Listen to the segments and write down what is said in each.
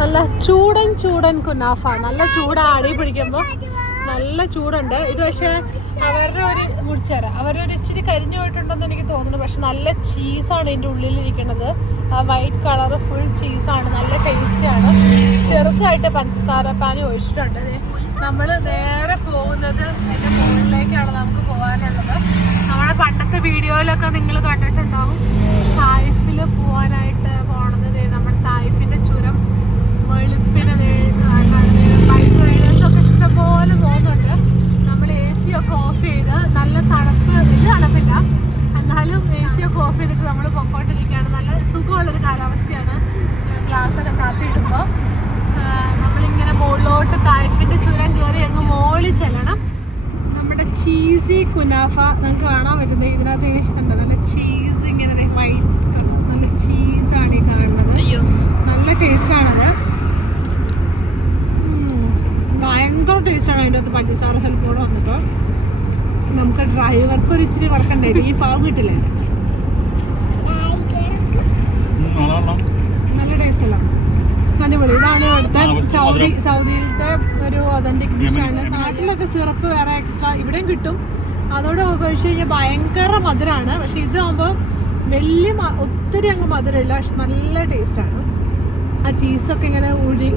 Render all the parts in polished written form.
നല്ല ചൂടൻ കുനാഫ. നല്ല ചൂടാടി പിടിക്കുമ്പോൾ നല്ല ചൂടുണ്ട്. ഇത് പക്ഷേ അവരുടെ ഒരു മുറിച്ചേരാം, അവരുടെ ഒരു ഇച്ചിരി കരിഞ്ഞു പോയിട്ടുണ്ടെന്ന് എനിക്ക് തോന്നുന്നു. പക്ഷെ നല്ല ചീസാണ് ഇതിൻ്റെ ഉള്ളിലിരിക്കുന്നത്. ആ വൈറ്റ് കളറ് ഫുൾ ചീസാണ്, നല്ല ടേസ്റ്റാണ്. ചെറുതായിട്ട് പഞ്ചസാര പാനി ഒഴിച്ചിട്ടുണ്ട്. നമ്മൾ നേരെ പോകുന്നത് എൻ്റെ മുകളിലേക്കാണ് നമുക്ക് പോകാനുള്ളത്. നമ്മുടെ പണ്ടത്തെ വീഡിയോയിലൊക്കെ നിങ്ങൾ കണ്ടിട്ടുണ്ടാവും തായിഫിൽ പോകാനായിട്ട് പോണത്. നമ്മുടെ തായിഫിൻ്റെ ചുരം വെളുപ്പിന് ബൈക്ക് റൈഡേഴ്സൊക്കെ ഇഷ്ടംപോലെ പോകുന്നുണ്ട്. നമ്മൾ AC ഒക്കെ ഓഫ് ചെയ്ത് നല്ല തണുപ്പ്, വലിയ തണുപ്പില്ല എന്നാലും AC ഒക്കെ ഓഫ് ചെയ്തിട്ട് നമ്മൾ പൊക്കോണ്ടിരിക്കുകയാണ്. നല്ല സുഖമുള്ളൊരു കാലാവസ്ഥയാണ്. ഗ്ലാസ്സൊക്കെ താത്തിയിടുമ്പോൾ നമ്മളിങ്ങനെ മുകളിലോട്ട് തായിഫിൻ്റെ ചുരം കയറി അങ്ങ് മുകളിൽ ചെല്ലണം. നമ്മുടെ ചീസി കുനാഫ നമുക്ക് കാണാൻ പറ്റുന്നത് ഇതിനകത്ത് ഉണ്ട്. നല്ല ചീസ് ഇങ്ങനെ വൈറ്റ് കളർ, നല്ല ചീസാണ് ഈ കാണുന്നത്. നല്ല ടേസ്റ്റാണത്, ഭയങ്കര ടേസ്റ്റാണ്. അതിൻ്റെ അകത്ത് പഞ്ചസാര സ്വല്പോടെ വന്നിട്ട് നമുക്ക് ഡ്രൈവർക്ക് ഒരു ഇച്ചിരി കൊടുക്കണ്ടേ, ഈ പാവ് കിട്ടില്ലേ. നല്ല ടേസ്റ്റല്ല, അടിപൊളി. ഇതാണ് ഇവിടുത്തെ സൗദിയിലത്തെ ഒരു ഒതന്റിക് ഡിഷാണ്. നാട്ടിലൊക്കെ സിറപ്പ് വേറെ എക്സ്ട്രാ ഇവിടെയും കിട്ടും. അതോടെ കഴിച്ച് കഴിഞ്ഞാൽ ഭയങ്കര മധുരമാണ്. പക്ഷെ ഇതാകുമ്പോൾ വലിയ ഒത്തിരി അങ്ങ് മധുരമില്ല, പക്ഷെ നല്ല ടേസ്റ്റാണ്. ആ ചീസൊക്കെ ഇങ്ങനെ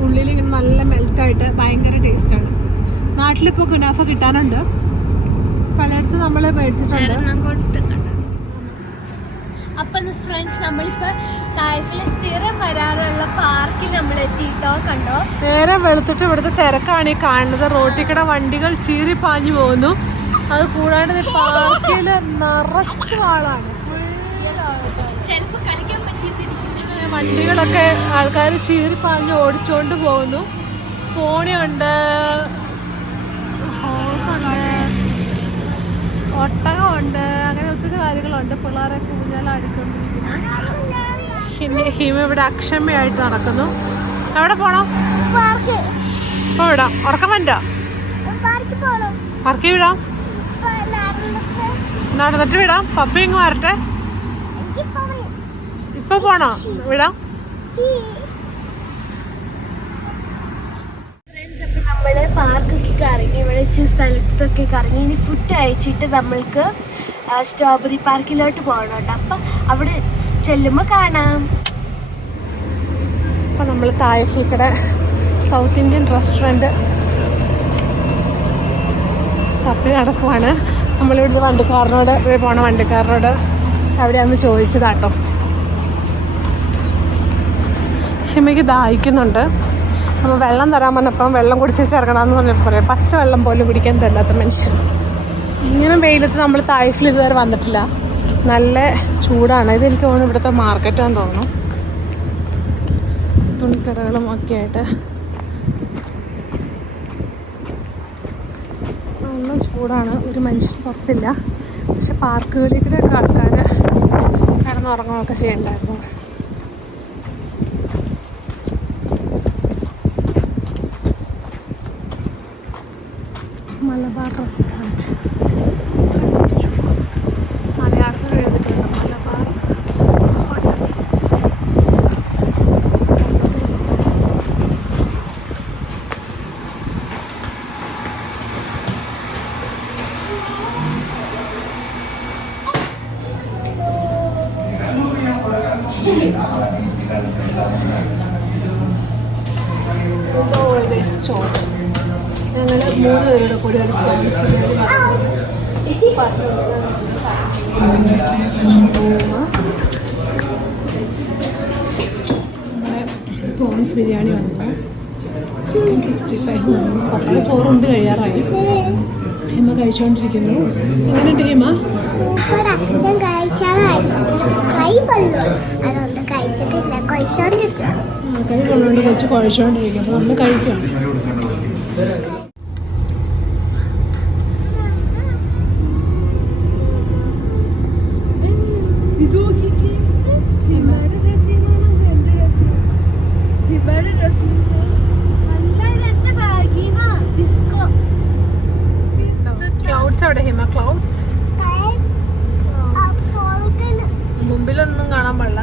ഉള്ളിലിങ്ങനെ നല്ല മെൽറ്റായിട്ട് ഭയങ്കര ടേസ്റ്റാണ്. നാട്ടിലിപ്പോൾ കുനാഫ കിട്ടാനുണ്ട്, പലയിടത്തും നമ്മൾ മേടിച്ചിട്ടുണ്ട്. അപ്പം ഫ്രണ്ട്സ്, നമ്മളിപ്പോൾ തായിഫിൽ സ്ഥിരം വരാറുള്ള പാർക്കിൽ നമ്മൾ എത്തിയിട്ടോ. കണ്ടോ, നേരെ വെളുത്തിട്ട് ഇവിടുത്തെ തിരക്കാണ് ഈ കാണുന്നത്. റോട്ടിൽ കൂടെ വണ്ടികൾ ചീറി പാഞ്ഞു പോകുന്നു. അത് കൂടാണ്ട് പാർക്കിൽ നിറച്ച് ആളാണ്. ചിലപ്പോൾ കളിക്കാൻ പറ്റിയിരിക്കും. വണ്ടികളൊക്കെ ആൾക്കാർ ചീറി പാഞ്ഞ് ഓടിച്ചുകൊണ്ട് പോകുന്നു. പോണിയുണ്ട്, ഹോസുണ്ട്, ഒട്ടകമുണ്ട്, അങ്ങനെ ഒത്തിരി കാര്യങ്ങളുണ്ട്. പിള്ളേരൊക്കെ ഊഞ്ഞാലാടിക്കൊണ്ടിരിക്കുന്നു. പിന്നെ ഹിമ ഇവിടെ അക്ഷമയായിട്ട് നടക്കുന്നു. എവിടെ പോണം? ഇപ്പോൾ വിടാം. ഉറക്കം വേണ്ട, പാർക്കിൽ വിടാം, നടന്നിട്ട് വിടാം. പപ്പ ഇങ്ങ് വരട്ടെ. ഇപ്പൊ പോണോ? വിടാം. ഫ്രണ്ട്സ്, അപ്പം നമ്മൾ പാർക്കൊക്കെ കറങ്ങി, ഇവിടെ സ്ഥലത്തൊക്കെ കറങ്ങി. ഇനി ഫുഡ് അയച്ചിട്ട് നമ്മൾക്ക് സ്ട്രോബെറി പാർക്കിലോട്ട് പോകണം കേട്ടോ. അപ്പം അവിടെ ചെല്ലുമ്പോൾ കാണാം. അപ്പം നമ്മൾ തായിഫിക്കടെ സൗത്ത് ഇന്ത്യൻ റെസ്റ്റോറൻറ്റ് തപ്പി നടക്കുവാണ്. നമ്മളിവിടുന്ന് വണ്ടിക്കാരനോട് പോണ വണ്ടിക്കാരനോട് അവിടെയാന്ന് ചോദിച്ചതാട്ടോ. ഹിമയ്ക്ക് ദാഹിക്കുന്നുണ്ട്. അപ്പോൾ വെള്ളം തരാൻ പറഞ്ഞപ്പം വെള്ളം കുടിച്ച് ഇറങ്ങണമെന്ന് പറഞ്ഞപ്പോൾ പറയാം, പച്ച വെള്ളം പോലും കുടിക്കാൻ തരാത്ത മനുഷ്യൻ. ഇങ്ങനെ വെയിലത്ത് നമ്മൾ തായിഫിൽ ഇതുവരെ വന്നിട്ടില്ല. നല്ല ചൂടാണ്. ഇതെനിക്ക് തോന്നുന്നു ഇവിടുത്തെ മാർക്കറ്റാന്ന് തോന്നുന്നു. തുണിക്കടകളും ഒക്കെ ആയിട്ട് നല്ല ചൂടാണ്. ഒരു മനുഷ്യൻ പുറത്തില്ല. പക്ഷെ പാർക്കുകളിലേക്കൊക്കെ ആൾക്കാർ കിടന്നുറങ്ങുകയൊക്കെ ചെയ്യണ്ടായിരുന്നു. മലബാർ റെസ്റ്റോറൻറ്റ് മലയാളത്തിൽ എഴുതിയിട്ടുണ്ട്, മലബാർ ഹോട്ടൽ. ഓൾവേസ് ചോറ്. ഞങ്ങൾ 3 പേരുടെ കൂടി ഒരു പ്രോൺസ് ബിരിയാണി വന്നു, ചിക്കൻ 65 വന്നു. പപ്പയുടെ ചോറുണ്ട്, കഴിയാറായി. ഹിമ കഴിച്ചുകൊണ്ടിരിക്കുന്നു. എങ്ങനെയുണ്ട് ഹിമ? കൈ കൊണ്ടുകൊണ്ട് കൊച്ചു കുഴച്ചുകൊണ്ടിരിക്കുന്നു. അപ്പോൾ നമ്മൾ കഴിക്കണം. ക്ലൗഡ്സ് അവിടെ, ഹിമ ക്ലൗഡ്സ്. മുമ്പിലൊന്നും കാണാൻ പാടില്ല.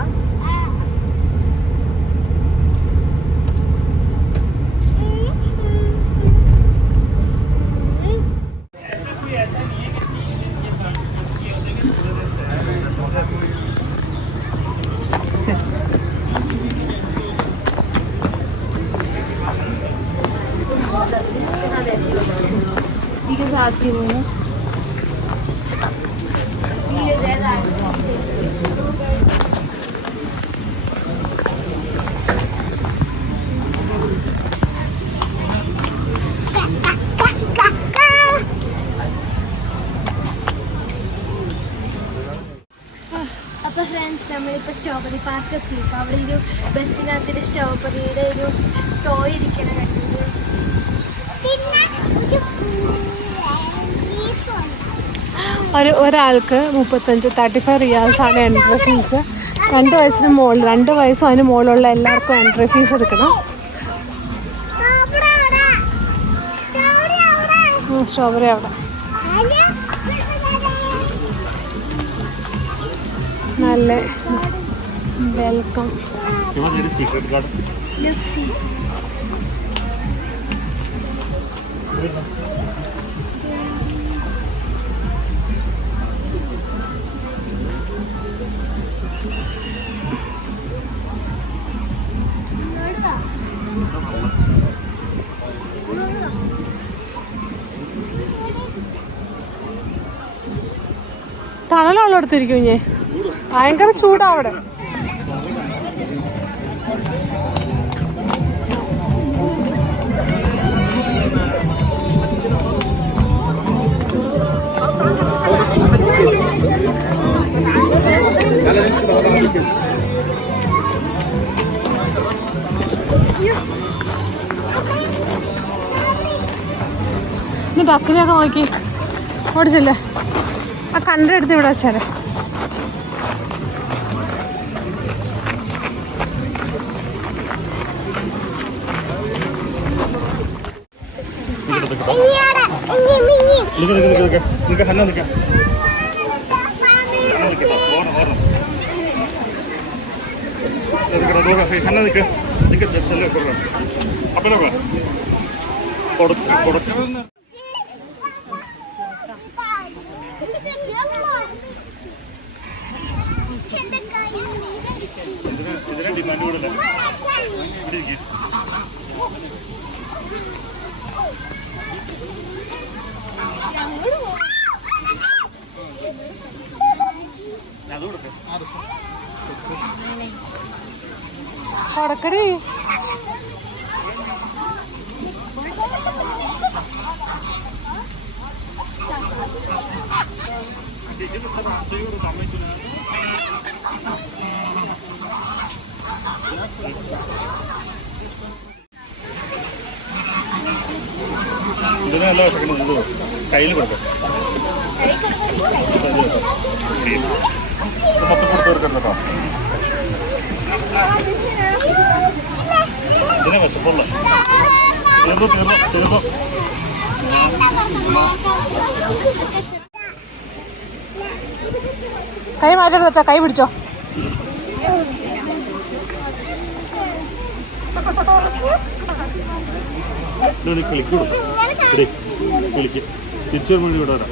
ആക്കി പോകുന്നു. അപ്പോൾ ഫ്രണ്ട്സ് നമ്മളിപ്പോൾ സ്ട്രോബെറി പാർക്ക് എത്തിയിട്ട് അവിടെ ഒരു ബസ്സിനകത്തൊരു സ്ട്രോബെറിയുടെ ഒരു ടോയ് ഇരിക്കണ കണ്ടു. ഒരാൾക്ക് 35 റിയാൽസാണ് എൻട്രി ഫീസ്. 2 വയസ്സിന് മുകളിൽ 2 വയസ്സും അതിന് മുകളിലുള്ള എല്ലാവർക്കും എൻട്രി ഫീസ് എടുക്കണം. സ്ട്രോബെറി അവിടെ നല്ല വെൽക്കം. തണലുള്ള എടുത്തിരിക്കും ഞാൻ. ഭയങ്കര ചൂടാ അവിടെ. ടക്കിനെയൊക്കെ നോക്കി ഓടിച്ചല്ലേ. ആ കണ്ടെടുത്ത് ഇവിടെ വെച്ചാലേ. കൊടക്കടി ഇതിനല്ല കയ്യിൽ കൊടുക്കാം. മൊത്തം കൊടുത്ത് കൊടുക്കാം കേട്ടോ. ഇതിനെ വിശപ്പുള്ള തീർന്നു. കൈ മാറ്റരുതട്ടോ, കൈ പിടിച്ചോ. കളിക്കൂടും കളിക്ക് തിരിച്ചു വേണ്ടി ഇവിടെ വരാം.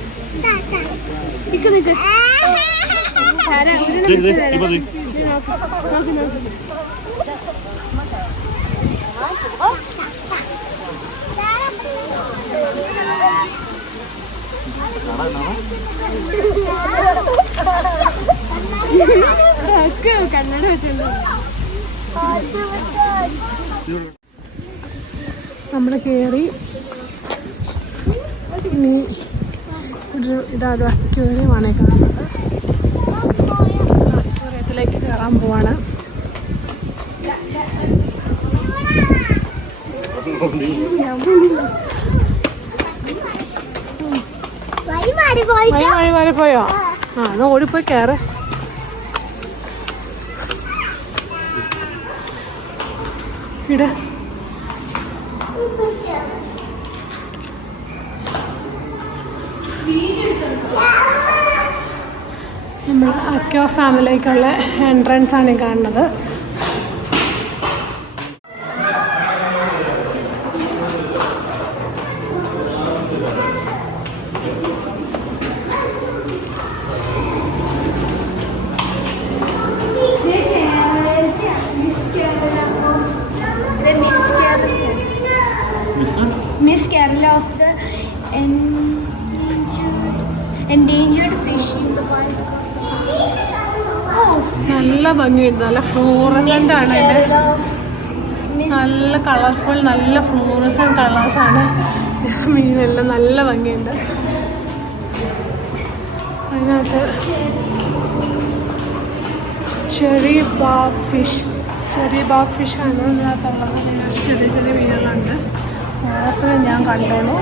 കന്നഡ വെച്ചിട്ടുണ്ടോ? നമ്മൾ കയറി. ഇനി ഒരു ഇതാത് അക്വേറിയമാണ് കാണുന്നത്. അക്വേറിയത്തിലേക്ക് കയറാൻ പോവാണ്. വഴി മാറി പോയോ? ആ എന്നാ ഓടിപ്പോയി കയറ്. ഇട നമ്മൾ അക്വ ഫാമിലേക്കുള്ള എൻട്രൻസ് ആണ് ഈ കാണുന്നത്. Miss Kerala of the endangered fish in the wild. Oh, നല്ല ഭംഗിയുണ്ട്, നല്ല ഫ്ലോറസൻ്റ് ആണ് ഇത്. നല്ല കളർഫുൾ, നല്ല ഫ്ലോറസൻ്റ് കളേഴ്സാണ് മീനെല്ലാം. നല്ല ഭംഗിയുണ്ട്. അതിനകത്ത് ചെറിയ ബാഗ് ഫിഷ്, ചെറിയ ബാഗ് ഫിഷാണ് ഇതിനകത്തുള്ളത്. അതിനകത്ത് ചെറിയ ചെറിയ മീനുകളുണ്ട്. ഓരോരുത്തരും ഞാൻ കണ്ടോളൂ.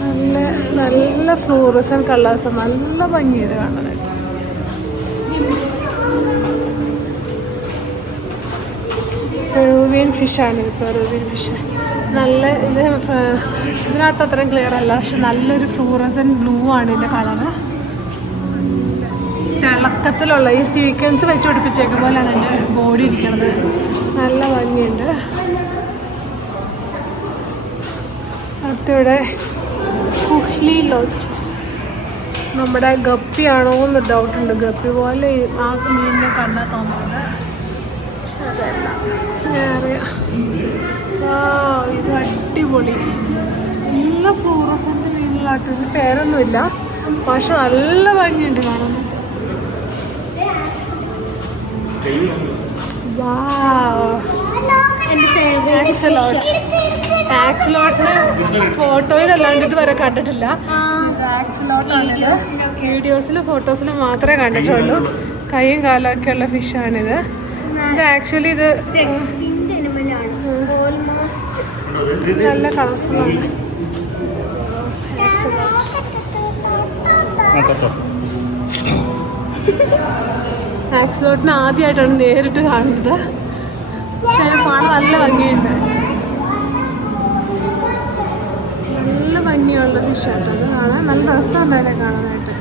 നല്ല നല്ല ഫ്ലോറസൻ കളേഴ്സ്, നല്ല ഭംഗിയത് കാണാനായിട്ട്. പെറുവിയൻ ഫിഷാണിത്, പെറുവിയൻ ഫിഷ്. നല്ല ഇതിനകത്ത് അത്രയും ക്ലിയർ അല്ല, പക്ഷെ നല്ലൊരു ഫ്ലൂറസൻ ബ്ലൂ ആണ് ഇതിൻ്റെ കളറ്. തിളക്കത്തിലുള്ള ഈ സീക്വൻസ് വെച്ച് പിടിപ്പിച്ചേക്ക പോലെയാണ് എൻ്റെ ബോഡി ഇരിക്കുന്നത്. നല്ല ഭംഗിയുണ്ട്. അടുത്തിവിടെ കുഹ്ലി ലോച്ചസ്. നമ്മുടെ ഗപ്പിയാണോ എന്ന് ഡൗട്ടുണ്ട്. ഗപ്പി പോലെ ആ മീനിനെ കണ്ടാൽ തോന്നുന്നത്, പക്ഷെ അതല്ല, വേറെ. ഇത് അടിപൊളി, നല്ല ഫ്ലൂറസൻ്റ് മീനിലാട്ടോ. ഇത് പേരൊന്നുമില്ല, പക്ഷെ നല്ല ഭംഗിയുണ്ട് കാണാൻ. ആക്സിലോട്ടിന് ഫോട്ടോയിലല്ലാണ്ട് ഇതുവരെ കണ്ടിട്ടില്ല. വീഡിയോസിലും ഫോട്ടോസിലും മാത്രമേ കണ്ടിട്ടുള്ളൂ. കൈയും കാലമൊക്കെ ഉള്ള ഫിഷാണിത്. ഇത് ആക്ച്വലി ഇത് നല്ല കളർഫുള്ളാണ്. ആക്സിലോട്ടിന് ആദ്യമായിട്ടാണ് നേരിട്ട് കാണുന്നത്. പക്ഷെ കാണാൻ നല്ല ഭംഗിയുണ്ട്. നല്ല ഭംഗിയുള്ള ഫിഷാട്ടോ അത് കാണാൻ. നല്ല രസമുണ്ട് അതിനെ കാണാനായിട്ട്.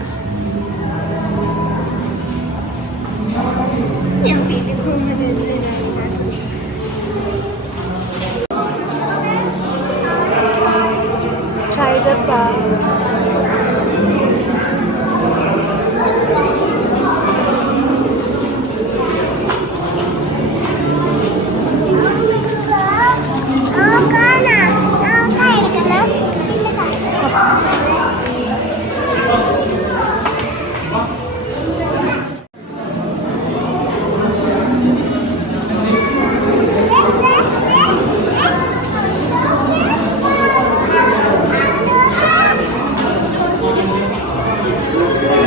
Tiger bag.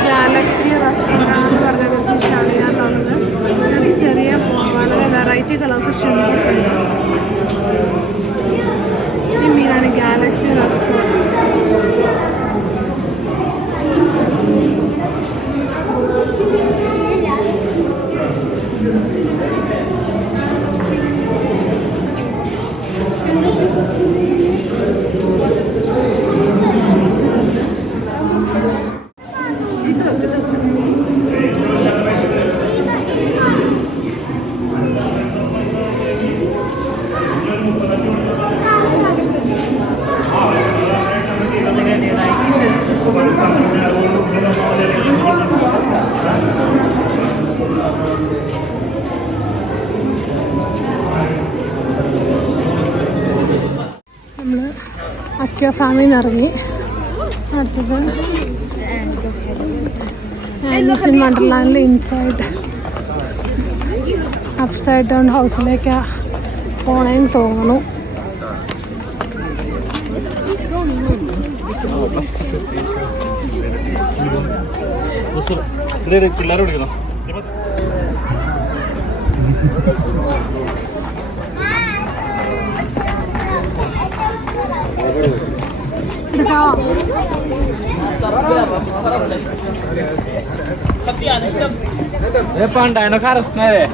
ഗാലക്സി റെസ്റ്റോറൻറ്റ് എന്ന് പറഞ്ഞ ഫിഷാണ് ഞാൻ തോന്നുന്നത്. ചെറിയ വളരെ വെറൈറ്റി കളേഴ്സ് ഷിംബോസ്. ഈ മീനാണ് ഗാലക്സി റെസ്റ്റോറൻറ്റ്. നമ്മൾ അക്വ ഫാമിൽ നിന്ന് ഇറങ്ങി. അടുത്തത് ആലീസ് ഇൻ വണ്ടർലാൻഡിൽ ഇൻസൈഡ് അപ്സൈഡ് ഡൗൺ ഹൗസിലേക്ക് പോണേന്ന് തോന്നുന്നു. പിള്ളേരെ വിളിക്കുന്നു. Pan dino karas na eh.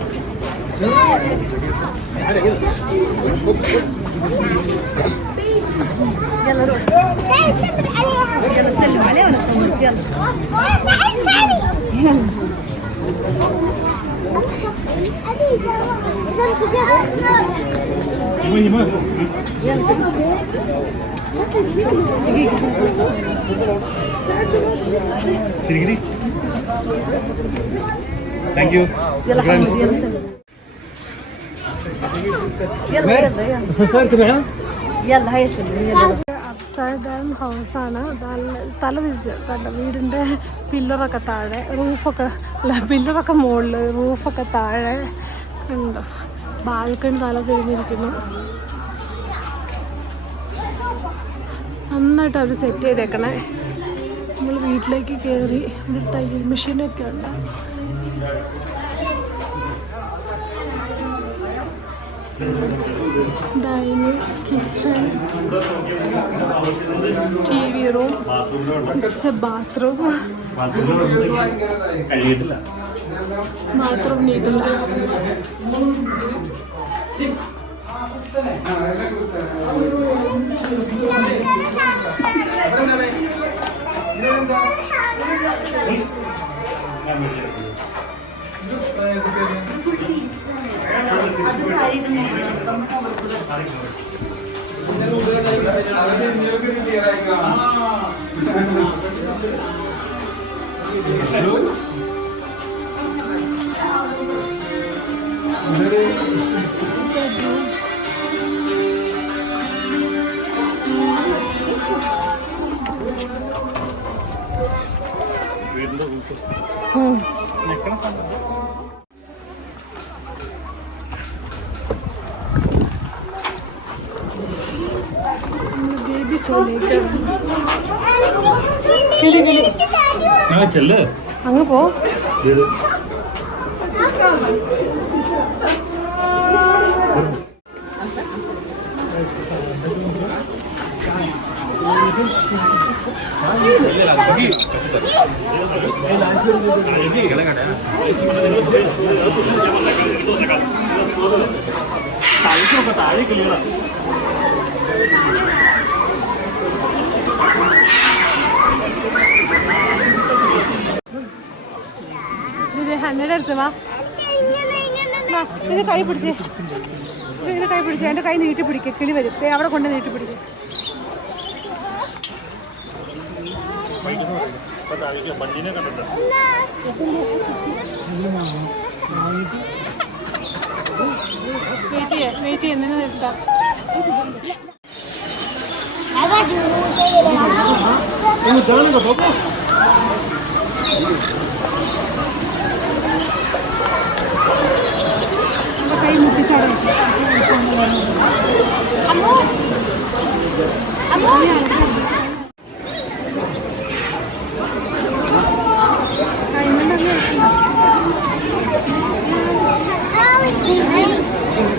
Thank you. Upside down ഹൗസാണ്. തല തിരിച്ച് കണ്ട വീടിൻ്റെ പില്ലറൊക്കെ താഴെ, റൂഫൊക്കെ അല്ല പില്ലറൊക്കെ മുകളിൽ, റൂഫൊക്കെ താഴെ ഉണ്ടോ. ബാൽക്കണി തല തിരിഞ്ഞിരിക്കുന്നു. നന്നായിട്ട് അവർ സെറ്റ് ചെയ്തേക്കണേ. നമ്മൾ വീട്ടിലേക്ക് കയറി ഒരു തയ്യൽ മെഷീനൊക്കെ ഉണ്ട്. Dining, kitchen, TV room, bathroom. Bathroom നീട്ടില്ല. ബേബി സോലേക്ക് അങ്ങ് പോ. താഴെ കിളികളാ. ഹന്നയുടെ അടുത്ത് വാ. ഇത് കൈ പിടിച്ചേ, ഇത് കൈ പിടിച്ചേ. എൻ്റെ കൈ നീട്ടി പിടിക്കുക, കിളി വരും. അവിടെ കൊണ്ട് നീട്ടി പിടിക്കുക. വണ്ടീനെ കണ്ടിട്ട് വെയിറ്റ് ചെയ്യുന്നതിന് നിർത്താം. കൈ മുട്ടിച്ചാടേ.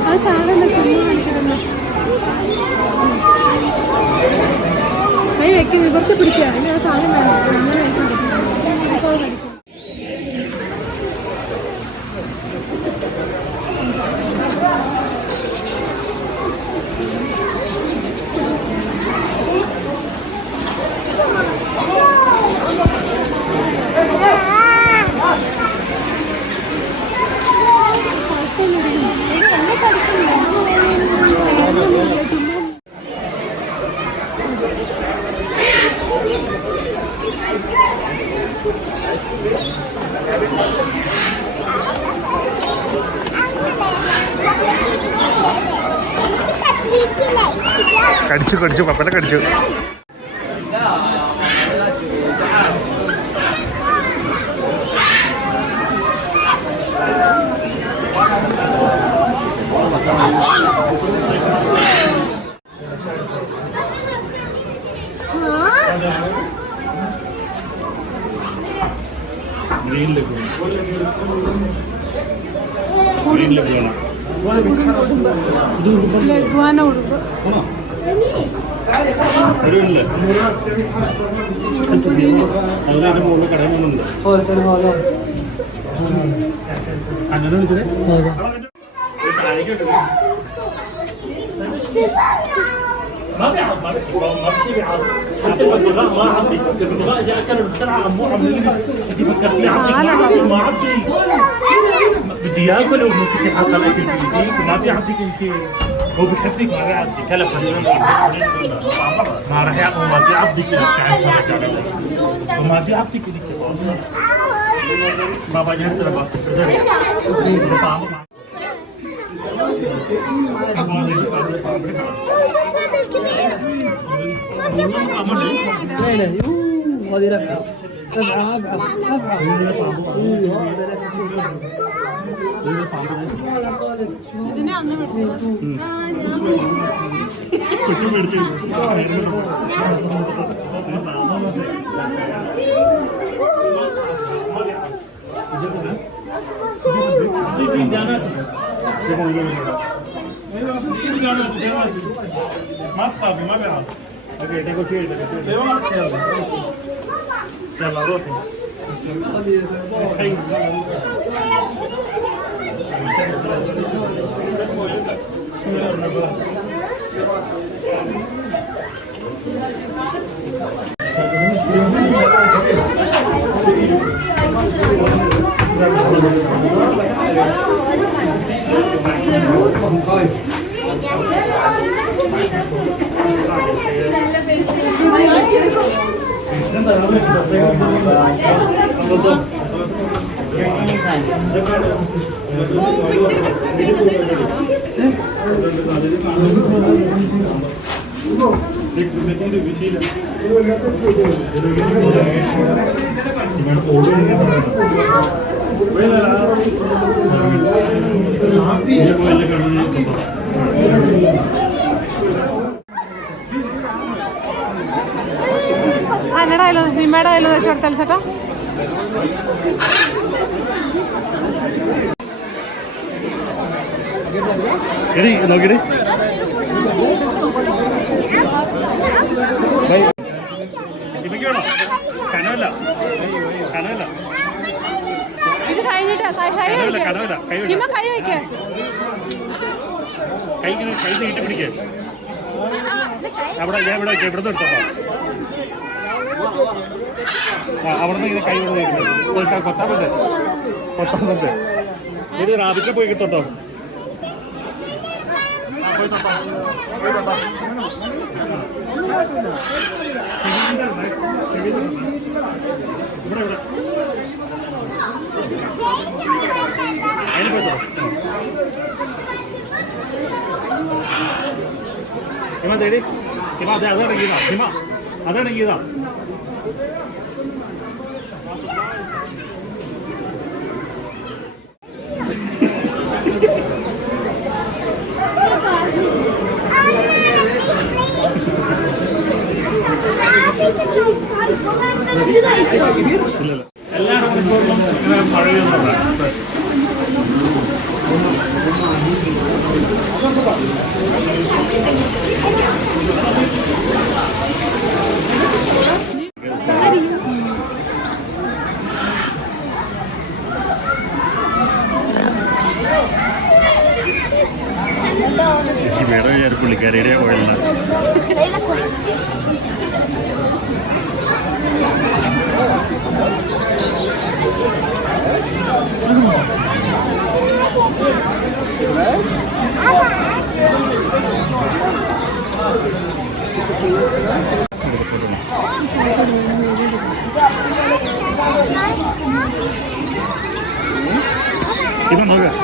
അത് സാധനം കാണിച്ചിരുന്നു. കൈ വെക്കും, ഇവർക്ക് പിടിക്കുക. ആ സാധനം അങ്ങനെ കടിച്ചു പപ്പല കടിച്ചു. ലഘുവാന ഉടുപ്പ്. അങ്ങനെ വിളിച്ചത് ما بيعض ما في بيعض حتى البغاء ما عضي بس البغاء اجى اكله بسرعه مو عم بدي فكرت لي عضي ما عضي بدي ياكل وممكن يحط الاكل بايديك وما بيعضي كل شيء هو بحبك ما بيعضي كلب ما راح يعطي ما بيعضي كذا وما بيعضي كذا بابا جاب ترى ഇതിനെ അന്ന് പിടിച്ചത് ما تخافي ما بيعرف. يلا روحي. എന്നടാ ആയാലോ ഹിമയുടെ ആയാലോ വെച്ചോടുത്താൽ ചേട്ടാ നോക്കിയിട്ട് ഇവയ്ക്കാണോ കനവല്ല കനവല്ല ഇത് കഴിഞ്ഞിട്ട് കനവല്ല ഹിമ കൈ വയ്ക്ക കൈ നീട്ടി പിടിക്കേ അവിടെ ഞാൻ ഇവിടെ വയ്ക്കാം ഇവിടുന്ന് എടുത്തോട്ടോ അവിടുന്ന് ഇങ്ങനെ കൈ കൊത്താൻ ഇത് റാബിറ്റ് പോയി തൊട്ടോ അതിന് പോയിട്ടോ ഹിമ തേടി ഹിമ അതെ അതടങ്ങിയതാ ഹിമ അതടങ്ങിയതാ എല്ലാവരും പറയുന്നതാണ് വേറെ ഒരു പുള്ളിക്കാരിയുടെ പോയില്ല ഇതാ നോക്കാം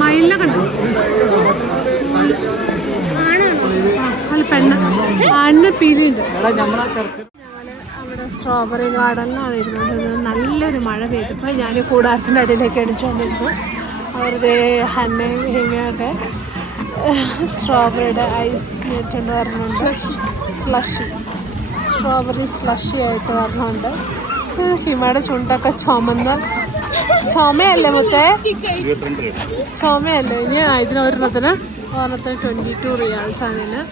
മയിലിനെ കണ്ടോ? അല്ല പെണ്ണ് ആണിന് പീലിയുണ്ട്. അവിടെ സ്ട്രോബെറി ഗാർഡനിലാണ് ഇരുന്നത്. നല്ലൊരു മഴ പെയ്തപ്പോൾ ഞാൻ കൂടാരത്തിൻ്റെ അടിയിലേക്ക് അടിച്ചുകൊണ്ടിരുന്നു. അവരുടെ ഹന്നയും ഹിമയൊക്കെ സ്ട്രോബെറിയുടെ ഐസ് മേടിച്ചുകൊണ്ട് വരണുണ്ട്. സ്ട്രോബെറി സ്ലഷി ആയിട്ട് വരണുണ്ട്. ഹിമയുടെ ചുണ്ടൊക്കെ ചുമയല്ലേ മുത്തേ? ചുമയല്ലേ? ഇനി ഇതിന് ഒരെണ്ണത്തിന് 22 റിയാൽസാണ് ഇതിന്.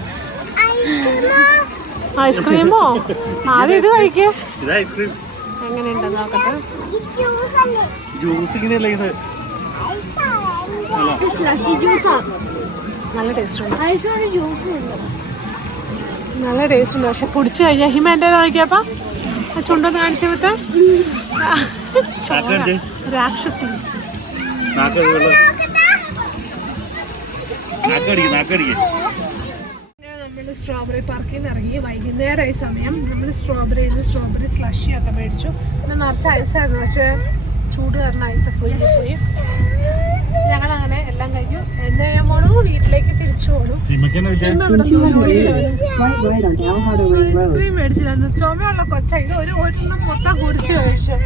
ഐസ്ക്രീമോ? ആദ്യം ഇത് കഴിക്കേ. എങ്ങനെയുണ്ടെന്ന് നോക്കട്ടെ. നല്ല ടേസ്റ്റ് ഉണ്ട്. നല്ല ടേസ്റ്റ് ഉണ്ട്. പക്ഷെ കുടിച്ചു കഴിഞ്ഞാൽ ഹിമ എൻ്റെ നോക്കിയപ്പ ചുണ്ടൊന്ന് കാണിച്ചു വിട്ട രാക്ഷസി. നമ്മൾ സ്ട്രോബെറി പാർക്കിൽ നിന്ന് ഇറങ്ങി. വൈകുന്നേരമായി സമയം. നമ്മൾ സ്ട്രോബെറി സ്ലഷിയൊക്കെ മേടിച്ചു. പിന്നെ നിറച്ച് ഐസായിരുന്നു. പക്ഷെ ചൂട് കാരണം ഐസൊക്കെ പോയി. ഞങ്ങളങ്ങനെ എല്ലാം കഴിഞ്ഞു. എന്താ ചെയ്യാൻ പോണു? വീട്ടിലേക്ക് തിരിച്ചു പോണു. ഐസ്ക്രീം മേടിച്ചില്ല. ചുമയുള്ള കൊച്ച. ഇത് ഒരെണ്ണം മൊത്തം കുടിച്ചു കഴിച്ചു.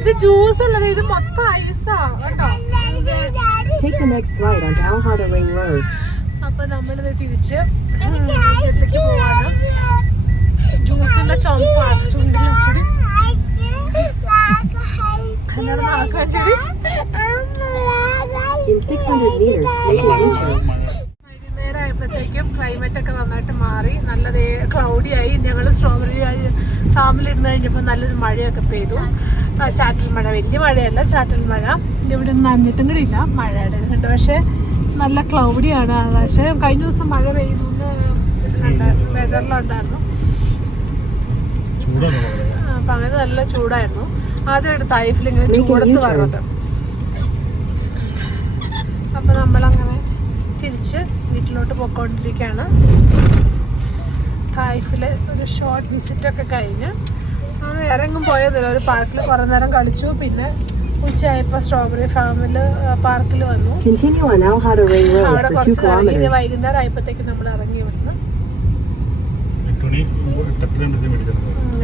ഇത് ജ്യൂസ് ഉള്ളത്. ഇത് മൊത്തം ഐസാ കേട്ടോ. അപ്പൊ നമ്മളിത് തിരിച്ച് ജെദ്ദയ്ക്ക് പോവാണ്. ജ്യൂസിന്റെ ചുമപ്പാണ് ചുണ്ടിലൂടെ. വൈകുന്നേരം ആയപ്പോഴത്തേക്കും ക്ലൈമറ്റ് ഒക്കെ നന്നായിട്ട് മാറി. നല്ല ക്ലൗഡി ആയി. ഞങ്ങൾ സ്ട്രോബെറി ഫാമിൽ ഇരുന്ന് കഴിഞ്ഞപ്പോൾ നല്ലൊരു മഴയൊക്കെ പെയ്തു. ചാറ്റൽ മഴ, വലിയ മഴയല്ല, ചാറ്റൽ മഴ. ഇവിടെ ഒന്നും നനഞ്ഞിട്ടും കൂടി ഇല്ല മഴയുടെ ഇതുണ്ട്. പക്ഷെ നല്ല ക്ലൗഡിയാണ് ആകാശം. കഴിഞ്ഞ ദിവസം മഴ പെയ്യുന്നു ഇതിലുണ്ടായിരുന്നു, വെതറിലുണ്ടായിരുന്നു. അപ്പം അങ്ങനെ നല്ല ചൂടായിരുന്നു. ആദ്യമായിട്ട് തായിഫിൽ ഇങ്ങനെ ചൂടത്ത് പറഞ്ഞത്. അപ്പം നമ്മളങ്ങനെ തിരിച്ച് വീട്ടിലോട്ട് പോയിക്കൊണ്ടിരിക്കുകയാണ്. തായിഫിൽ ഒരു ഷോർട്ട് വിസിറ്റൊക്കെ കഴിഞ്ഞ് ഇറങ്ങും പോയതില്ല. ഒരു പാർക്കിൽ കുറേ നേരം കളിച്ചു. പിന്നെ ഉച്ചയായപ്പോൾ സ്ട്രോബെറി ഫാമിൽ പാർക്കിൽ വന്നു. അവിടെ കുറച്ച് ഇറങ്ങി. വൈകുന്നേരം ആയപ്പോഴത്തേക്ക് നമ്മൾ ഇറങ്ങി ഇവിടുന്ന്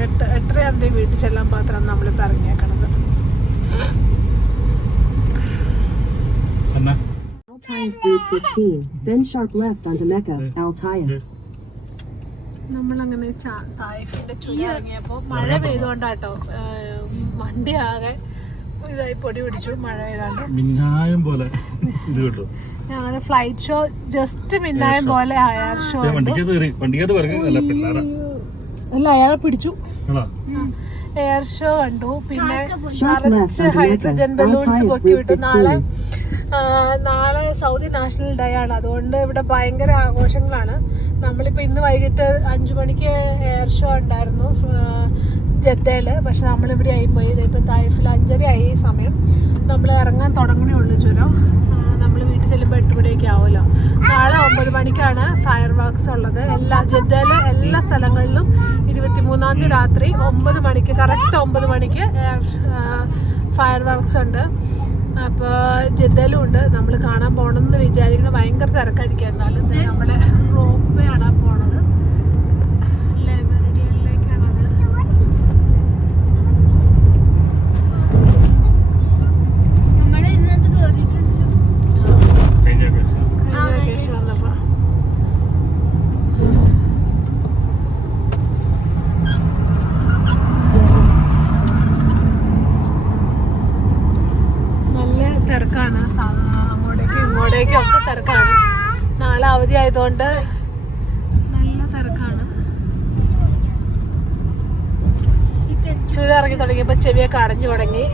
8:30 വീട്ടിൽ ചെല്ലാൻ പാത്രം നമ്മളിപ്പോൾ ഇറങ്ങിയേക്കണത്. നമ്മളങ്ങനെ തായിഫിന്റെ ചുരം ഇറങ്ങിയപ്പോൾ മഴ പെയ്തുകൊണ്ടാട്ടോ വണ്ടി ആകെ ഇതായി പൊടി പിടിച്ചു. മഴ പെയ്താണ്ട് ഞങ്ങളുടെ ഫ്ലൈറ്റ് ഷോ ജസ്റ്റ് മിന്നായം പോലെ എയർ ഷോ അല്ല അയാൾ പിടിച്ചു. എയർ ഷോ കണ്ടു. പിന്നെ നിറച്ച് ഹൈഡ്രജൻ ബലൂൺസ് പൊക്കി വിട്ടു. നാളെ സൗദി നാഷണൽ ഡേ ആണ്. അതുകൊണ്ട് ഇവിടെ ഭയങ്കര ആഘോഷങ്ങളാണ്. നമ്മളിപ്പോൾ ഇന്ന് വൈകിട്ട് 5 മണിക്ക് എയർ ഷോ ഉണ്ടായിരുന്നു ജദ്ദയിൽ. പക്ഷെ നമ്മളിവിടെ ആയിപ്പോയി. ഇപ്പോൾ തായിഫിൽ 5:30 ആയി സമയം. നമ്മൾ ഇറങ്ങാൻ തുടങ്ങണേ ഉള്ളൂ ചുരം. നമ്മൾ വീട്ടിൽ ചെല്ലുമ്പോൾ 8 മണിയൊക്കെ ആവുമല്ലോ. നാളെ 9 മണിക്കാണ് ഫയർ വർക്ക്സ് ഉള്ളത്. ജദ്ദയിലെ എല്ലാ സ്ഥലങ്ങളിലും 23-ാം തീയതി രാത്രി 9 മണിക്ക് കറക്റ്റ് 9 മണിക്ക് ഫയർ വർക്ക്സ് ഉണ്ട്. അപ്പോൾ ജദ്ദയിലും ഉണ്ട്. നമ്മൾ കാണാൻ പോകണമെന്ന് വിചാരിക്കണം. ഭയങ്കര തിരക്കായിരിക്കും. എന്നാലും നമ്മുടെ റോപ്പ് വേ ആണ് പോണത്. ലെമറിഡിയനിലേക്കാണത്. വന്നപ്പോൾ തിരക്കാണ്. അങ്ങോട്ടേക്കും ഇങ്ങോട്ടേക്കും ഒക്കെ തിരക്കാണ്. നാളെ അവധി ആയതുകൊണ്ട് നല്ല തിരക്കാണ്. ചുരം ഇറങ്ങി തുടങ്ങിയപ്പോൾ ചെവിയൊക്കെ അടഞ്ഞു തുടങ്ങി.